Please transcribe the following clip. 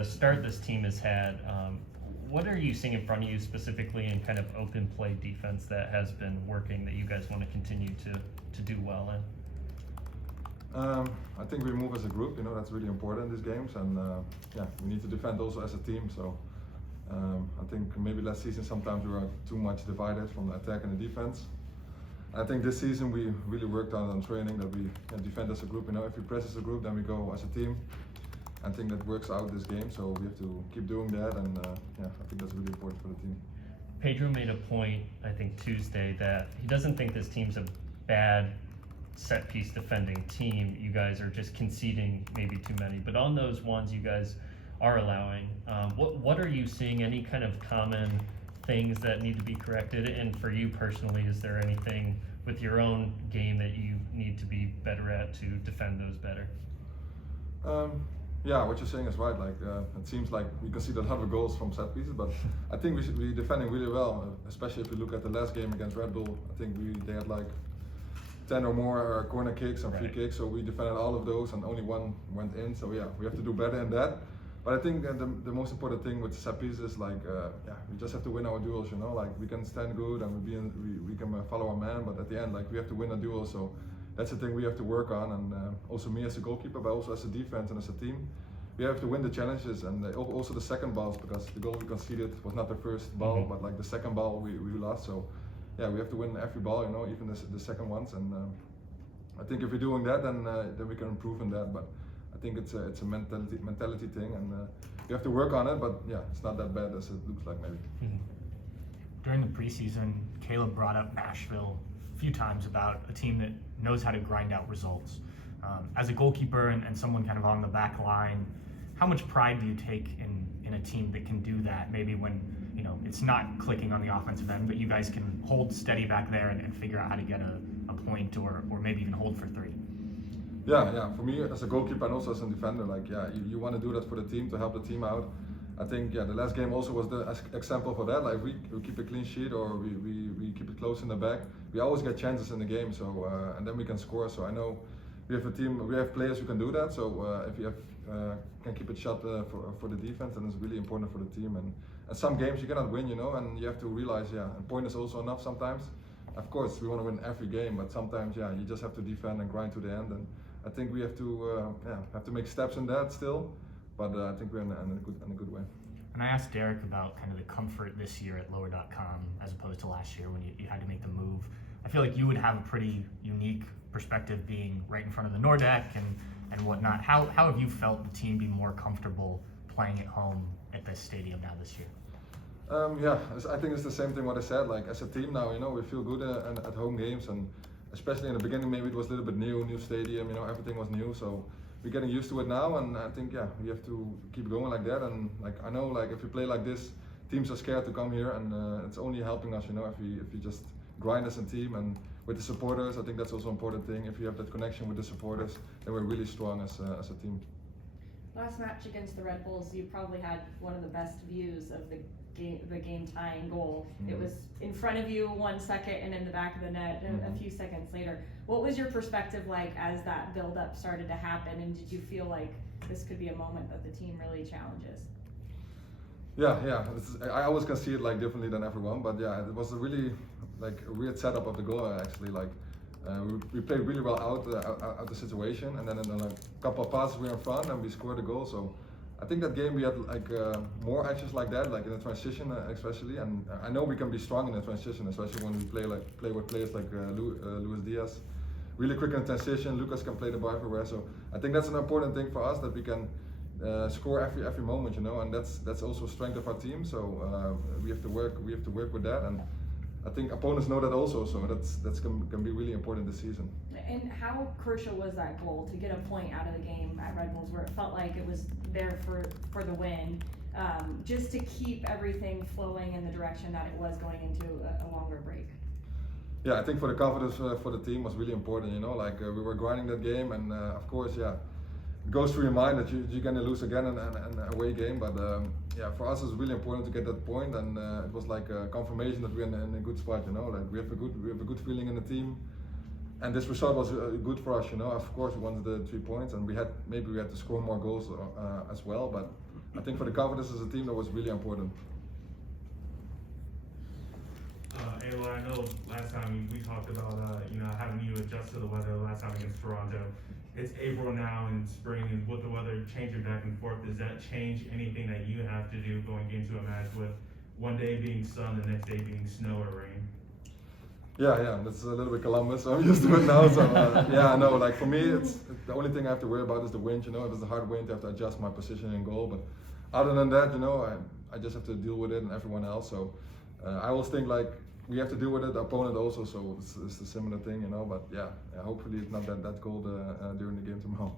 the start this team has had, what are you seeing in front of you specifically in kind of open play defense that has been working that you guys want to continue to do well in? I think we move as a group, that's really important in these games, and we need to defend also as a team. So I think maybe last season sometimes we were too much divided from the attack and the defense. I think this season we really worked on training that we defend as a group. If we press as a group, then we go as a team. I think that works out this game, so we have to keep doing that, and I think that's really important for the team. Pedro made a point, I think Tuesday, that he doesn't think this team's a bad set piece defending team. You guys are just conceding maybe too many, but on those ones you guys are allowing, what are you seeing? Any kind of common things that need to be corrected? And for you personally, is there anything with your own game that you need to be better at to defend those better? Yeah, what you're saying is right. It seems like we conceded a lot of goals from set pieces, but I think we should be defending really well. Especially if you look at the last game against Red Bull, I think they had 10 or more corner kicks and free kicks. So we defended all of those, and only one went in. So yeah, we have to do better in that. But I think the most important thing with set pieces is we just have to win our duels. We can stand good and we can follow our man, but at the end, we have to win a duel. So that's the thing we have to work on, and also me as a goalkeeper, but also as a defense and as a team, we have to win the challenges, and also the second balls, because the goal we conceded was not the first ball, but the second ball we lost. So yeah, we have to win every ball, even the second ones, and I think if we're doing that, then we can improve in that. But I think it's a mentality thing, and you have to work on it. But yeah, it's not that bad as it looks like maybe. During the preseason, Caleb brought up Nashville a few times about a team that knows how to grind out results. As a goalkeeper and someone kind of on the back line, how much pride do you take in a team that can do that? Maybe when it's not clicking on the offensive end, but you guys can hold steady back there and figure out how to get a point or maybe even hold for 3. Yeah. For me as a goalkeeper and also as a defender, you want to do that for the team to help the team out. I think the last game also was the example for that. We keep a clean sheet or we keep it close in the back. We always get chances in the game, so and then we can score. So I know we have a team, we have players who can do that. So if you can keep it shut for the defense, then it's really important for the team. And some games you cannot win, and you have to realize, a point is also enough sometimes. Of course, we want to win every game, but sometimes, you just have to defend and grind to the end. And I think we have to make steps in that still. But I think we're in a good way. And I asked Derek about kind of the comfort this year at lower.com as opposed to last year when you had to make the move. I feel like you would have a pretty unique perspective being right in front of the Nordeck and whatnot. How have you felt the team be more comfortable playing at home at this stadium now this year? I think it's the same thing what I said. As a team now, we feel good at home games, and especially in the beginning, maybe it was a little bit new stadium. Everything was new, so we're getting used to it now, and I think we have to keep going like that. And I know if you play like this, teams are scared to come here, and it's only helping us, if you just grind as a team and with the supporters. I think that's also an important thing. If you have that connection with the supporters, then we're really strong as a team. Last match against the Red Bulls, you probably had one of the best views of the game tying goal. It was in front of you 1 second and in the back of the net a few seconds later. What was your perspective like as that build up started to happen, and did you feel like this could be a moment that the team really challenges? Yeah. I always can see it differently than everyone, but it was a really a weird setup of the goal actually. We played really well out the situation, and then in a couple of passes we were in front and we scored a goal. So I think that game we had more actions like that, in the transition especially. And I know we can be strong in the transition, especially when we play with players like Luis Diaz. Really quick in transition. Lucas can play the ball everywhere. So I think that's an important thing for us, that we can score every moment, and that's also a strength of our team. So we have to work with that, and I think opponents know that also. So that's can be really important this season. And how crucial was that goal to get a point out of the game at Red Bulls, where it felt like it was there for the win, just to keep everything flowing in the direction that it was going into a longer break? Yeah, I think for the confidence for the team was really important. We were grinding that game, and of course, it goes through your mind that you're gonna lose again in an away game. But for us it's really important to get that point, and it was a confirmation that we're in a good spot. We have a good feeling in the team, and this result was good for us. Of course we wanted the 3 points, and we had to score more goals as well. But I think for the confidence as a team, that was really important. Eloy, I know last time we talked about having you adjust to the weather last time against Toronto. It's April now and spring, and with the weather changing back and forth, does that change anything that you have to do going into a match with one day being sun, the next day being snow or rain? Yeah, that's a little bit Columbus, so I'm used to it now. So yeah, I know. Like for me, it's the only thing I have to worry about is the wind. If it's a hard wind, I have to adjust my position in goal. But other than that, I just have to deal with it and everyone else. So I always think like we have to deal with it. The opponent also, so it's a similar thing, But yeah, hopefully it's not that cold during the game tomorrow.